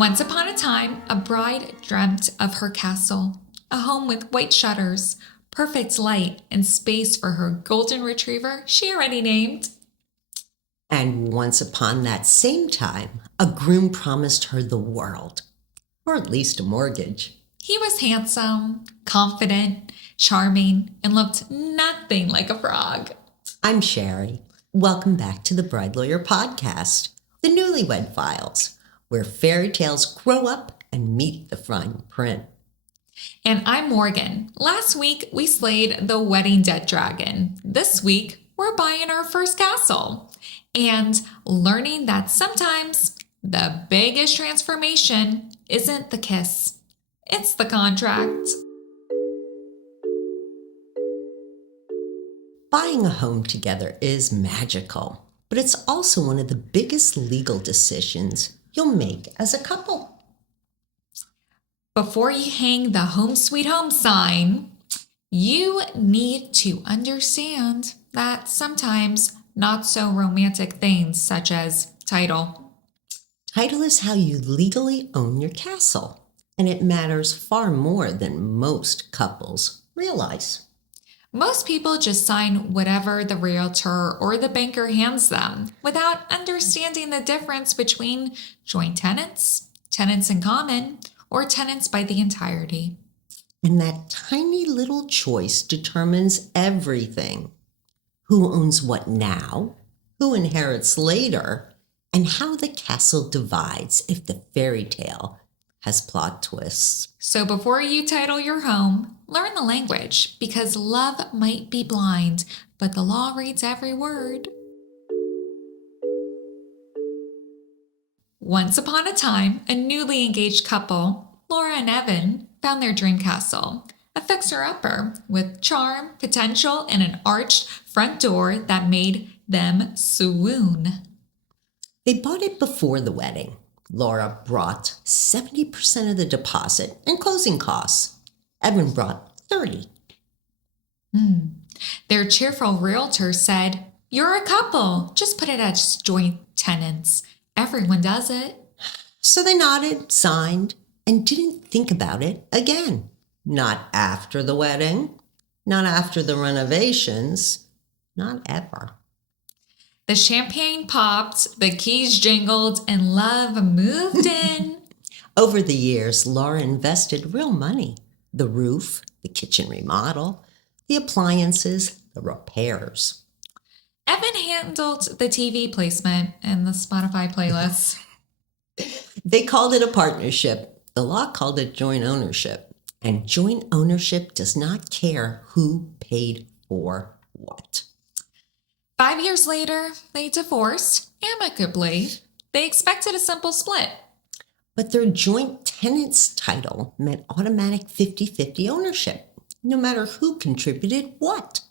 Once upon a time, a bride dreamt of her castle, a home with white shutters, perfect light, and space for her golden retriever she already named. And once upon that same time, a groom promised her the world, or at least a mortgage. He was handsome, confident, charming, and looked nothing like a frog. I'm Sherry. Welcome back to the BrideLawyer Podcast, the Newlywed Files, where fairy tales grow up and meet the fine print. And I'm Morgan. Last week, we slayed the wedding dead dragon. This week, we're buying our first castle and learning that sometimes the biggest transformation isn't the kiss, it's the contract. Buying a home together is magical, but it's also one of the biggest legal decisions you'll make as a couple. Before you hang the home sweet home sign, you need to understand that sometimes not so romantic things such as title. Title is how you legally own your castle, and it matters far more than most couples realize. Most people just sign whatever the realtor or the banker hands them without understanding the difference between joint tenants, tenants in common, or tenants by the entirety. And that tiny little choice determines everything. Who owns what now, who inherits later, and how the castle divides if the fairy tale has plot twists. So before you title your home, learn the language because love might be blind, but the law reads every word. Once upon a time, a newly engaged couple, Laura and Evan, found their dream castle, a fixer-upper with charm, potential, and an arched front door that made them swoon. They bought it before the wedding. Laura brought 70% of the deposit and closing costs. Evan brought 30%. Their cheerful realtor said, "You're a couple. Just put it as joint tenants. Everyone does it." So they nodded, signed, and didn't think about it again. Not after the wedding, not after the renovations, not ever. The champagne popped, the keys jingled, and love moved in. Over the years, Laura invested real money. The roof, the kitchen remodel, the appliances, the repairs. Evan handled the TV placement and the Spotify playlists. They called it a partnership. The law called it joint ownership. And joint ownership does not care who paid for what. 5 years later, they divorced amicably. They expected a simple split. But their joint tenants title meant automatic 50-50 ownership, no matter who contributed what.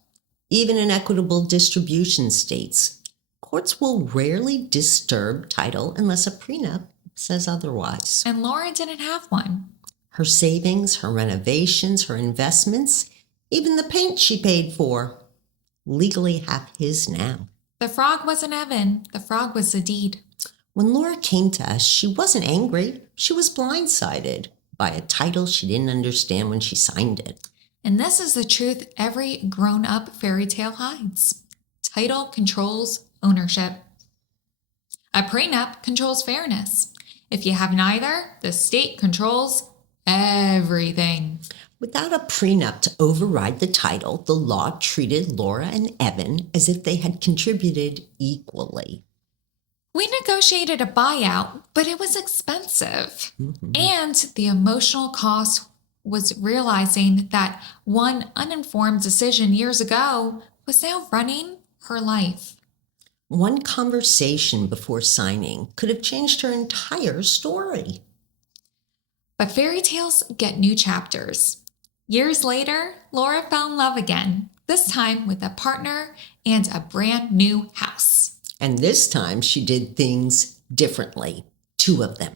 Even in equitable distribution states, courts will rarely disturb title unless a prenup says otherwise. And Laura didn't have one. Her savings, her renovations, her investments, even the paint she paid for, legally have his now. The frog wasn't Evan. The frog was the deed. When Laura came to us, she wasn't angry. She was blindsided by a title she didn't understand when she signed it. And this is the truth every grown-up fairy tale hides. Title controls ownership. A prenup controls fairness. If you have neither, the state controls everything. Without a prenup to override the title, the law treated Laura and Evan as if they had contributed equally. We negotiated a buyout, but it was expensive. And the emotional cost was realizing that one uninformed decision years ago was now running her life. One conversation before signing could have changed her entire story. But fairy tales get new chapters. Years later, Laura fell in love again, this time with a partner and a brand new house. And this time she did things differently, 2 of them.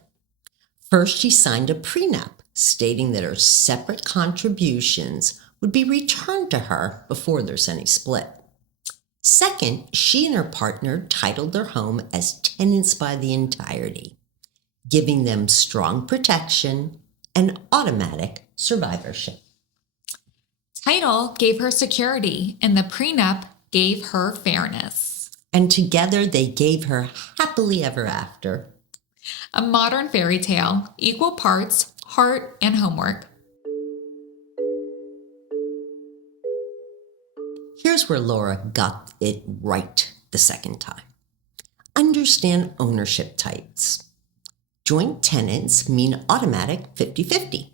First, she signed a prenup stating that her separate contributions would be returned to her before there's any split. Second, she and her partner titled their home as tenants by the entirety. giving them strong protection and automatic survivorship. Title gave her security, and the prenup gave her fairness. And together they gave her happily ever after. A modern fairy tale, equal parts heart and homework. Here's where Laura got it right the second time. Understand ownership types. Joint tenants mean automatic 50-50.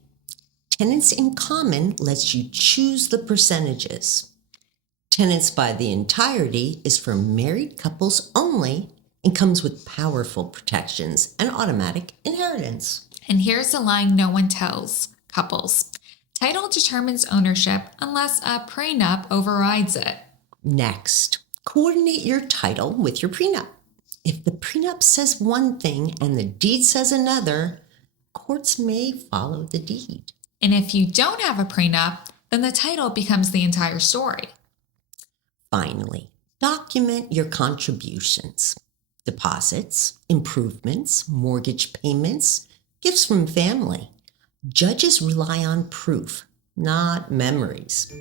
Tenants in common lets you choose the percentages. Tenants by the entirety is for married couples only and comes with powerful protections and automatic inheritance. And here's the line no one tells couples. Title determines ownership unless a prenup overrides it. Next, coordinate your title with your prenup. If the prenup says one thing and the deed says another, courts may follow the deed. And if you don't have a prenup, then the title becomes the entire story. Finally, document your contributions, deposits, improvements, mortgage payments, gifts from family. Judges rely on proof, not memories.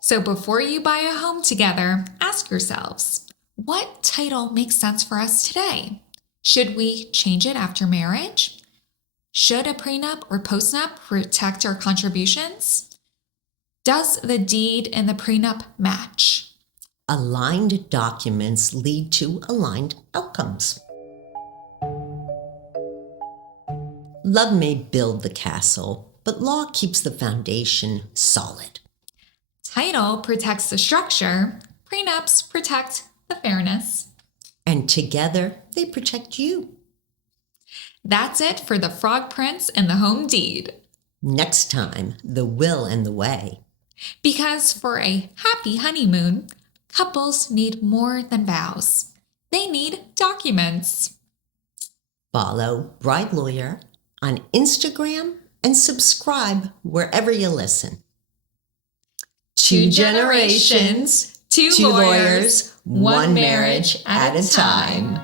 So before you buy a home together, ask yourselves, what title makes sense for us today? Should we change it after marriage? Should a prenup or postnup protect our contributions? Does the deed and the prenup match? Aligned documents lead to aligned outcomes. Love may build the castle, but law keeps the foundation solid. Title protects the structure, prenups protect the fairness. And together, they protect you. That's it for the Frog Prince and the Home Deed. Next time, the will and the way. Because for a happy honeymoon, couples need more than vows. They need documents. Follow BrideLawyer on Instagram and subscribe wherever you listen. 2 generations, 2 lawyers, 1 marriage at a time.